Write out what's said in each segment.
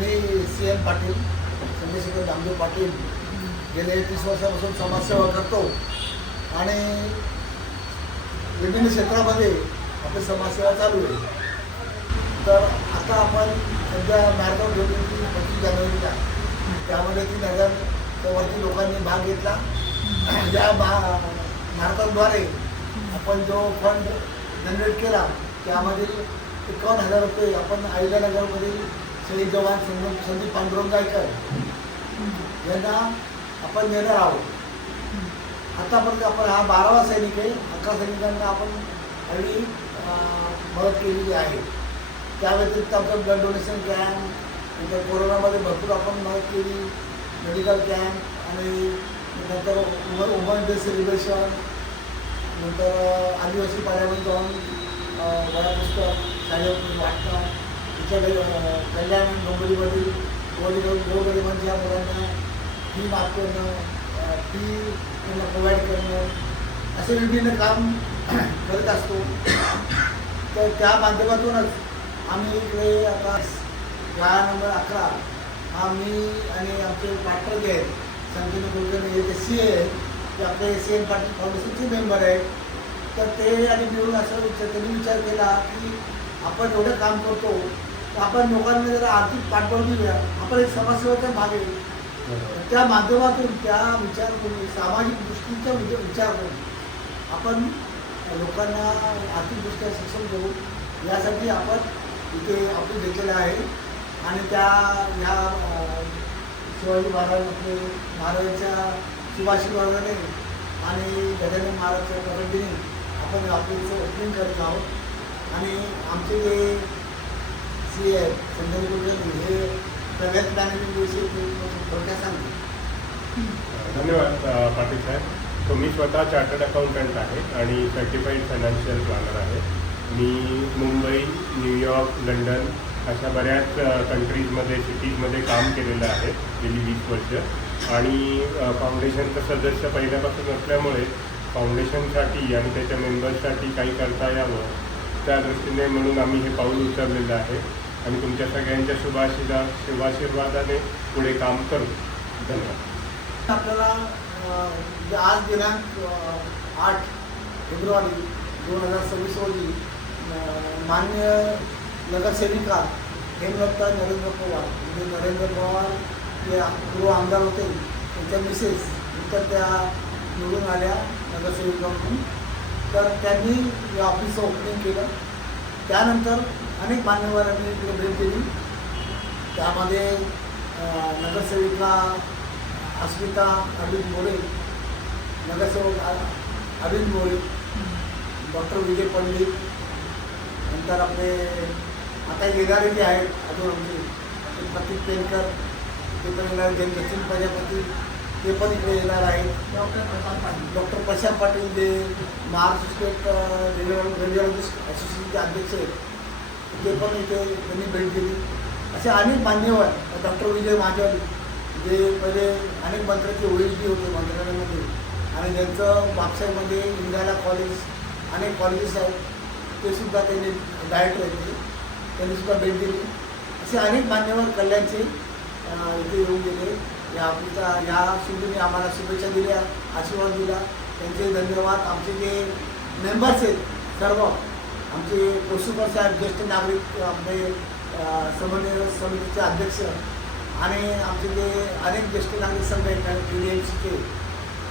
मी CN Patil, Chandrashekhar दामदेव Patil गेले 30 वर्षापासून समाजसेवा करतो आणि विभिन्न क्षेत्रामध्ये आपली समाजसेवा चालू आहे. तर आता आपण सध्या मॅरेथॉन घेऊन 25 जानेवारीला त्यामध्ये 3000च्या वरती लोकांनी भाग घेतला. या मॅरेथॉनद्वारे आपण जो फंड जनरेट केला त्यामधील 51,000 रुपये आपण अहिल्यानगरमधील शहीद जवान संदीप पांडुरंग गायकर यांना आपण देणार आहोत. आतापर्यंत आपण हा 12वा सैनिक आहे. 11 सैनिकांना आपण हल्ली मदत केलेली आहे. त्या व्यतिरिक्त आपण ब्लड डोनेशन कॅम्प, नंतर कोरोनामध्ये भरपूर आपण मदत केली, मेडिकल कॅम्प आणि नंतर वुमन डे सेलिब्रेशन, नंतर आदिवासी पाड्यामध्ये जाऊन वया पुस्तक शाळेत वाटणं, तिच्या कल्याण डोंबिवलीमधील गोरगरिबांच्या मुलांना फी माफ करणं, फी त्यांना प्रोव्हाइड करणं, असे विभिन्न काम करत असतो. तर त्या माध्यमातूनच आम्ही इकडे आता शाळा नंबर 11 हा मी आणि आमचे पार्टनर जे आहेत संकीर्ण कुलकर्णी हे CA आहेत, ते आपले CN पाटील फाउंडेशनचे मेंबर आहेत. तर ते आणि मिळून असं त्यांनी विचार केला की आपण एवढं काम करतो तर आपण लोकांना जरा आर्थिक पाठबळ देऊया. आपण एक समाजसेवेचा भाग आहे. त्या माध्यमातून त्या विचार करून सामाजिक दृष्टीचा विचार करून आपण लोकांना आर्थिकदृष्ट्या सक्षम करू यासाठी आपण इथे ऑफिस घेतलेलं आहे. आणि त्या ह्या शिवाजी महाराजांच्या शुभाशीर्वादाने आणि गजानन महाराजच्या परंपरेने आपण ऑफिसचं ओपनिंग करत आहोत. आणि आमचे जे CA आहेत संजय कुलकर्णी हे सगळ्यात मॅनेजमेंटविषयी थोडक्यात सांगतो. धन्यवाद पाटील साहेब. तो मी स्वतः चार्टर्ड अकाउंटंट आहे आणि सर्टिफाईड फायनान्शियल प्लॅनर आहे. मी मुंबई, न्यूयॉर्क, लंडन अशा बऱ्याच कंट्रीजमध्ये, सिटीजमध्ये काम केलेलं आहे गेली 20 वर्ष. आणि फाउंडेशनचं सदस्य पहिल्यापासून असल्यामुळे फाउंडेशनसाठी आणि त्याच्या मेंबर्ससाठी काही करता यावं त्या दृष्टीने म्हणून आम्ही हे पाऊल उचललेलं आहे. आणि तुमच्या सगळ्यांच्या शुभाशीर्वादाने पुढे काम करू. धन्यवाद. आपल्याला आज दिनांक 8 फेब्रुवारी 2026 रोजी मान्य नगरसेविका हेमलता नरेंद्र पवार म्हणजे नरेंद्र पवार जे पूर्व आमदार होते त्यांच्या मिसेस नंतर त्या निवडून आल्या नगरसेविका म्हणून. तर त्यांनी या ऑफिसचं ओपनिंग केलं. त्यानंतर अनेक मान्यवरांनी इकडे भेट दिली. त्यामध्ये नगरसेविका अस्मिता अरविंद मोरे, नगरसेवक अरविंद मोरे, डॉक्टर विजय पंडित, नंतर आपले आता येणारे जे आहेत अजून आमचे प्रतीक पेनकर ते पण येणार, सचिन प्रजापती ते पण इकडे येणार आहेत. डॉक्टर प्रशांत पाटील जे महाराष्ट्र स्टेट रेडिओलॉजिस्ट असोसिएशनचे अध्यक्ष आहेत ते पण इथे त्यांनी भेट दिली. असे अनेक मान्यवर, डॉक्टर विजय महाजन जे पहिले अनेक मंत्र्याचे OSD होते मंत्रालयामध्ये आणि ज्यांचं वापसाईमध्ये इंडियाला कॉलेज अनेक कॉलेजेस आहेत ते सुद्धा त्यांनी डायरेक्टर होते, त्यांनी सुद्धा भेट दिली. असे अनेक मान्यवर कल्याणचे इथे येऊन गेले. या आपलीचा ह्या शुभेच्छी आम्हाला शुभेच्छा दिल्या, आशीर्वाद दिला, त्यांचे धन्यवाद. आमचे जे मेंबर्स आहेत सर्व आमचे कोसुकर साहेब ज्येष्ठ नागरिक आपले समन्वय समितीचे अध्यक्ष आणि आमचे जे अनेक ज्येष्ठ नागरिक संघ आहेत PDMCचे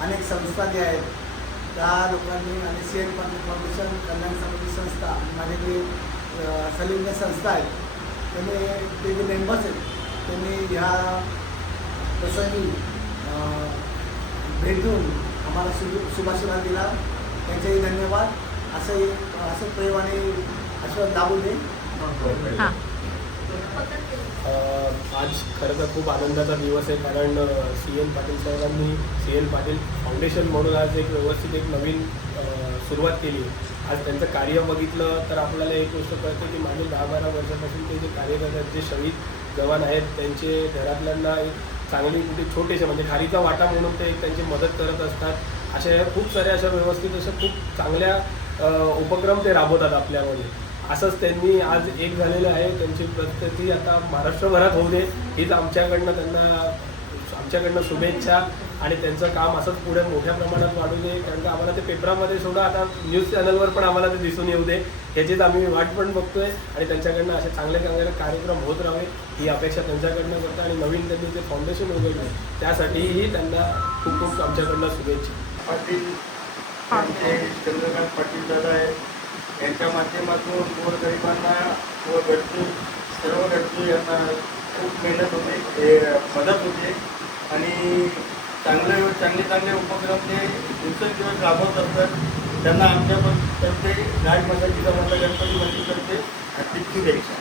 अनेक संस्था जे आहेत त्या लोकांनी आणि CN पाटील फाउंडेशन, कल्याण समिती संस्था, माझे जे संलग्न संस्था आहेत त्यांनी ते जे मेंबर्स आहेत त्यांनी ह्या प्रसंगी भेट देऊन आम्हाला शुभाशीर्वाद दिला. त्यांचेही धन्यवाद. असं प्रेम आणि आशीर्वाद लाभू दे. आज खरं तर खूप आनंदाचा दिवस आहे कारण CN पाटील साहेबांनी CN पाटील फाउंडेशन म्हणून आज एक व्यवस्थित एक नवीन सुरुवात केली. आज त्यांचं कार्य बघितलं तर आपल्याला एक गोष्ट कळते की मागील 10-12 वर्षापासून ते जे कार्य करतात, जे शहीद जवान आहेत त्यांचे घरातल्यांना एक चांगली कुठे छोटेसे म्हणजे खारीचा वाटा म्हणून ते एक त्यांची मदत करत असतात. अशा खूप साऱ्या अशा व्यवस्थित अशा खूप चांगल्या उपक्रम ते राबवतात आपल्यामध्ये. असंच त्यांनी आज एक झालेलं आहे. त्यांची प्रगती आता महाराष्ट्रभरात होऊ दे हीच आमच्याकडनं शुभेच्छा. आणि त्यांचं काम असंच पुढे मोठ्या प्रमाणात वाढू दे, कारण का आम्हाला ते पेपरामध्ये सुद्धा आता न्यूज चॅनलवर पण आम्हाला ते दिसून येऊ दे ह्याचीच आम्ही वाट पण बघतोय. आणि त्यांच्याकडनं असे चांगले चांगले कार्यक्रम होत राहावे ही अपेक्षा त्यांच्याकडनं करतो. आणि नवीन त्यांनी जे फाउंडेशन उघडलं त्यासाठीही त्यांना खूप खूप आमच्याकडनं शुभेच्छा. पाटील यांचे चंद्रकांत पाटील दादा आहेत, यांच्या माध्यमातून गोरगरिबांना व सर्व घरची यांना खूप मेहनत होते, मदत होते आणि चांगले उपक्रम ते दिवसेंदिवस राबवत असतात. त्यांना आमच्यातर्फे राजमाता जिजामाता गणपती मंदिरतर्फे हार्दिक शुभेच्छा.